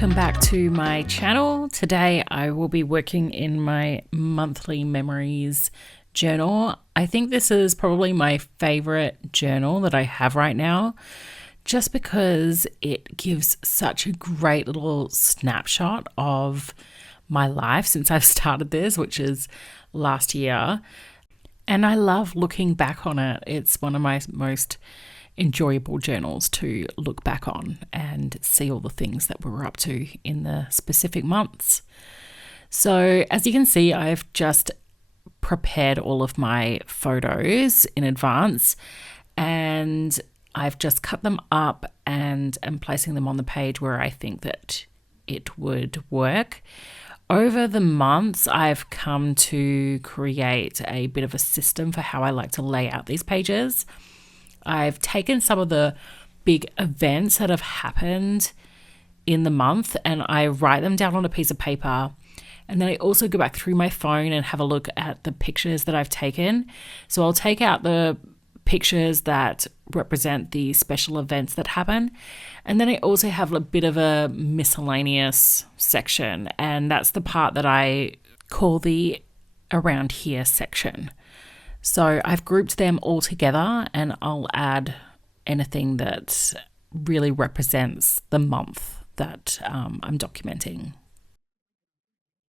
Welcome back to my channel. Today I will be working in my monthly memories journal. I think this is probably my favorite journal that I have right now, just because it gives such a great little snapshot of my life since I've started this, which is last year. And I love looking back on it. It's one of my most enjoyable journals to look back on and see all the things that we were up to in the specific months. So as you can see, I've just prepared all of my photos in advance, and I've just cut them up and am placing them on the page where I think that it would work. Over the months, I've come to create a bit of a system for how I like to lay out these pages. I've taken some of the big events that have happened in the month and I write them down on a piece of paper. And then I also go back through my phone and have a look at the pictures that I've taken. So I'll take out the pictures that represent the special events that happen. And then I also have a bit of a miscellaneous section. And that's the part that I call the around here section. So I've grouped them all together and I'll add anything that really represents the month that I'm documenting.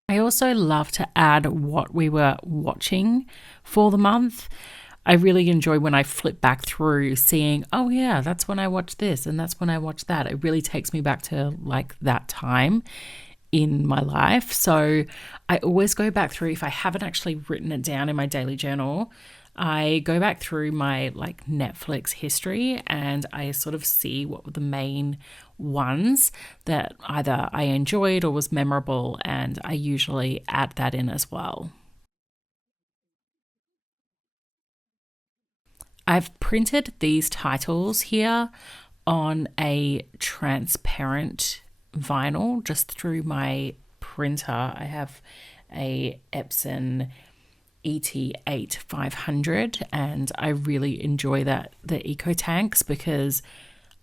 I also love to add what we were watching for the month. I really enjoy when I flip back through seeing, oh yeah, that's when I watched this and that's when I watched that. It really takes me back to like that time in my life. So I always go back through, if I haven't actually written it down in my daily journal, I go back through my like Netflix history and I sort of see what were the main ones that either I enjoyed or was memorable, and I usually add that in as well. I've printed these titles here on a transparent vinyl just through my printer. I have a Epson ET8 500 and I really enjoy the Eco Tanks because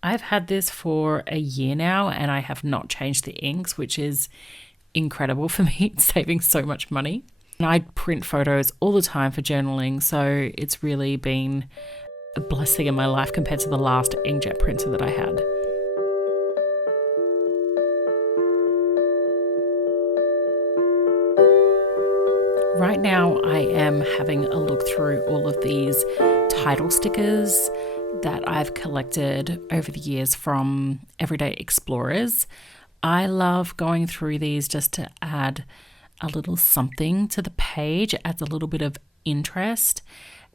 I've had this for a year now and I have not changed the inks, which is incredible for me. It's saving so much money. And I print photos all the time for journaling, so it's really been a blessing in my life compared to the last inkjet printer that I had. Right now I am having a look through all of these title stickers that I've collected over the years from Everyday Explorers. I love going through these just to add a little something to the page, adds a little bit of interest,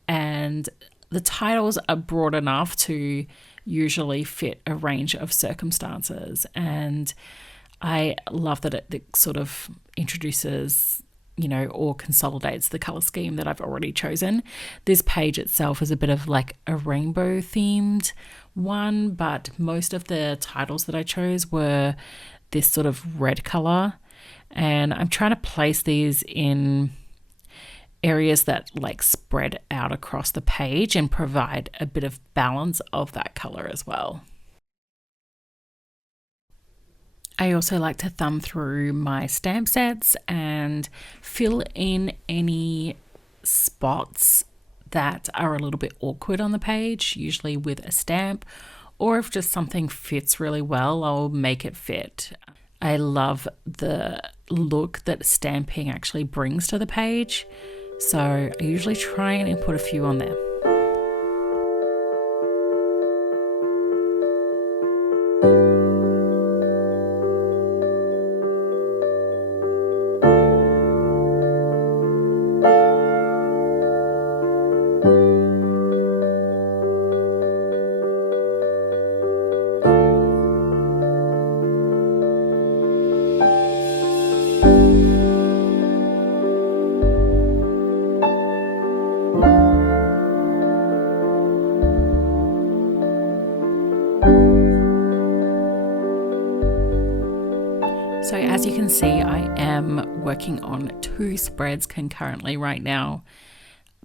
and the titles are broad enough to usually fit a range of circumstances. And I love that it sort of introduces, or consolidates the color scheme that I've already chosen. This page itself is a bit of like a rainbow themed one, but most of the titles that I chose were this sort of red color. And I'm trying to place these in areas that like spread out across the page and provide a bit of balance of that color as well. I also like to thumb through my stamp sets and fill in any spots that are a little bit awkward on the page, usually with a stamp, or if just something fits really well, I'll make it fit. I love the look that stamping actually brings to the page, so I usually try and put a few on there. So as you can see, I am working on 2 spreads concurrently right now.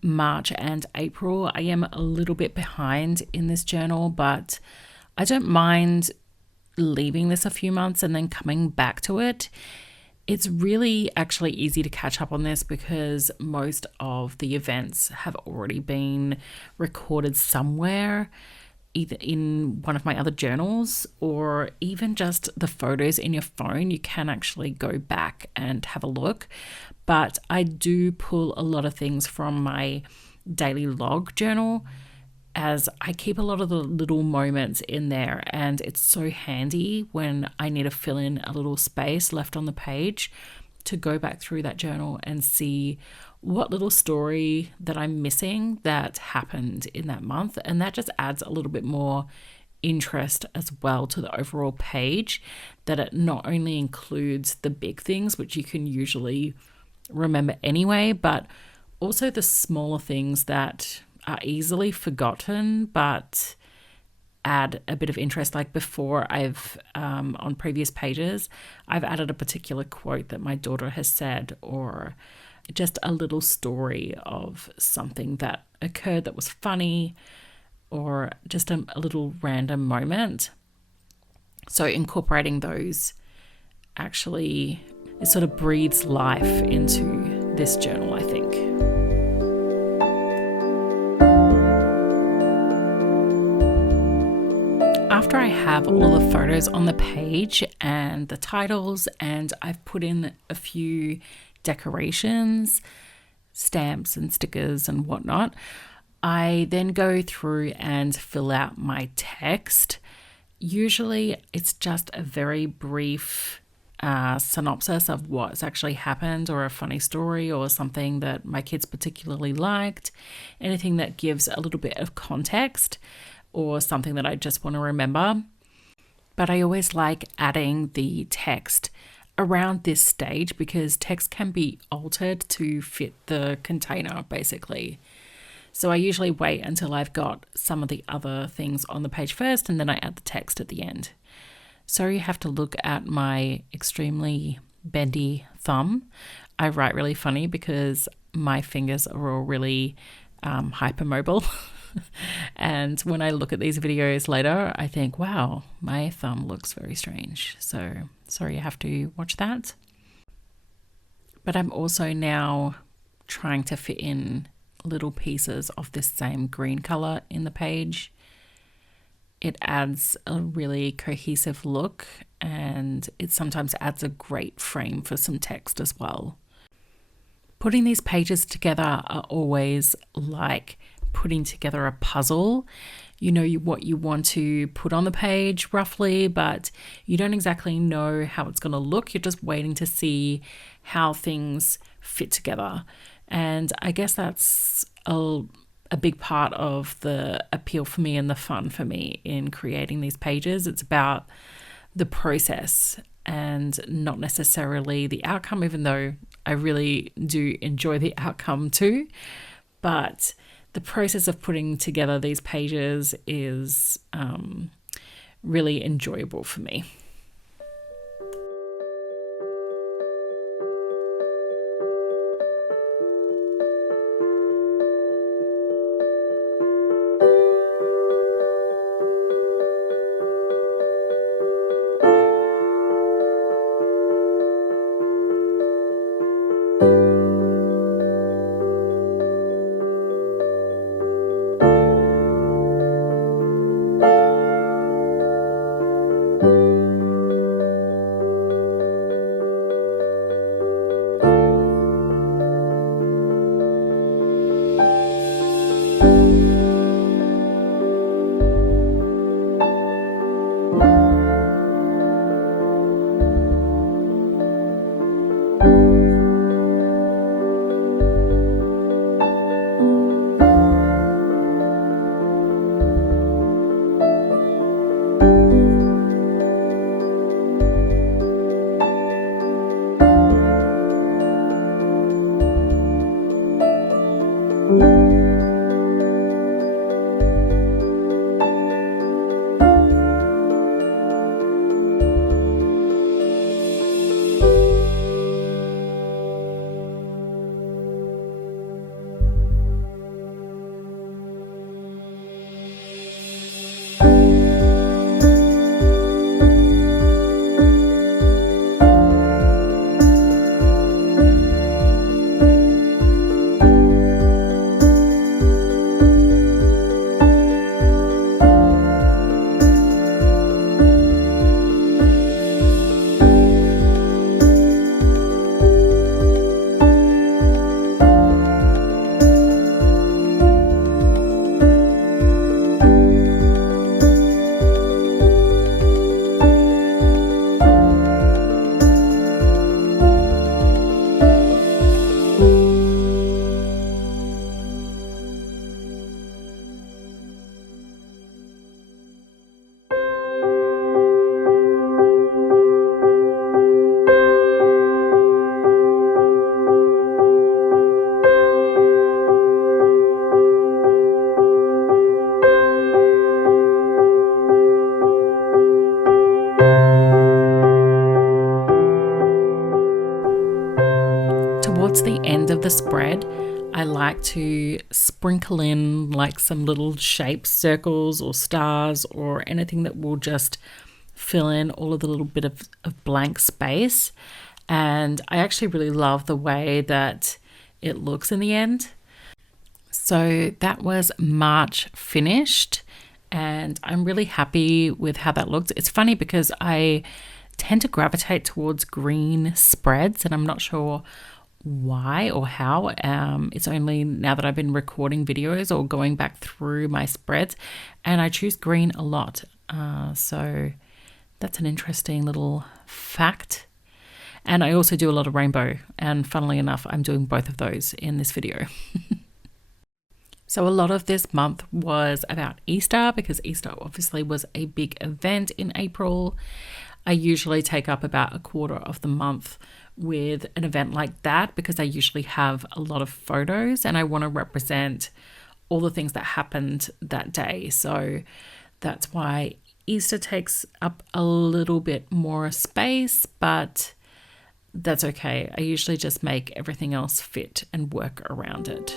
March and April. I am a little bit behind in this journal, but I don't mind leaving this a few months and then coming back to it, it's really actually easy to catch up on this because most of the events have already been recorded somewhere, either in one of my other journals or even just the photos in your phone. You can actually go back and have a look. But I do pull a lot of things from my daily log journal, as I keep a lot of the little moments in there, and it's so handy when I need to fill in a little space left on the page to go back through that journal and see what little story that I'm missing that happened in that month. And that just adds a little bit more interest as well to the overall page, that it not only includes the big things, which you can usually remember anyway, but also the smaller things that are easily forgotten but add a bit of interest. Like before, I've on previous pages, I've added a particular quote that my daughter has said, or just a little story of something that occurred that was funny, or just a little random moment. So incorporating those actually, it sort of breathes life into this journal, I think. After I have all the photos on the page and the titles, and I've put in a few decorations, stamps and stickers and whatnot, I then go through and fill out my text. Usually it's just a very brief synopsis of what's actually happened, or a funny story, or something that my kids particularly liked, anything that gives a little bit of context, or something that I just want to remember. But I always like adding the text around this stage because text can be altered to fit the container, basically. So I usually wait until I've got some of the other things on the page first, and then I add the text at the end. So you have to look at my extremely bendy thumb. I write really funny because my fingers are all really hypermobile. And when I look at these videos later, I think, wow, my thumb looks very strange. So sorry you have to watch that. But I'm also now trying to fit in little pieces of this same green color in the page. It adds a really cohesive look, and it sometimes adds a great frame for some text as well. Putting these pages together are always like putting together a puzzle. You know what you want to put on the page roughly, but you don't exactly know how it's going to look. You're just waiting to see how things fit together. And I guess that's a big part of the appeal for me and the fun for me in creating these pages. It's about the process and not necessarily the outcome, even though I really do enjoy the outcome too. But the process of putting together these pages is really enjoyable for me. the spread, I like to sprinkle in like some little shapes, circles or stars or anything that will just fill in all of the little bit of blank space. And I actually really love the way that it looks in the end. So that was March finished, and I'm really happy with how that looked. It's funny because I tend to gravitate towards green spreads, and I'm not sure why or how. It's only now that I've been recording videos or going back through my spreads, and I choose green a lot. So that's an interesting little fact. And I also do a lot of rainbow, and funnily enough, I'm doing both of those in this video. So a lot of this month was about Easter, because Easter obviously was a big event in April. I usually take up about a quarter of the month with an event like that because I usually have a lot of photos and I want to represent all the things that happened that day. So that's why Easter takes up a little bit more space, but that's okay. I usually just make everything else fit and work around it.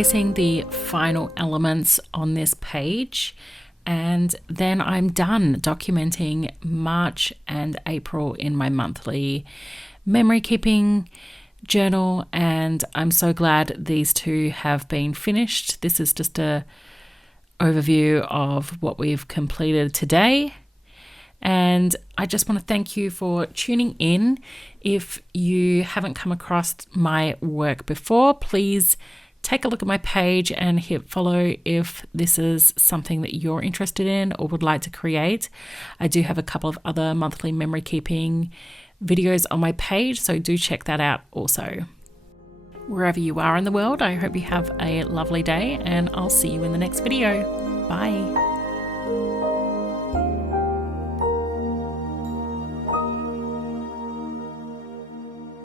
placing the final elements on this page, and then I'm done documenting March and April in my monthly memory keeping journal, and I'm so glad these two have been finished. This is just a overview of what we've completed today. And I just want to thank you for tuning in. If you haven't come across my work before, please take a look at my page and hit follow if this is something that you're interested in or would like to create. I do have a couple of other monthly memory keeping videos on my page, so do check that out also. Wherever you are in the world, I hope you have a lovely day, and I'll see you in the next video. Bye.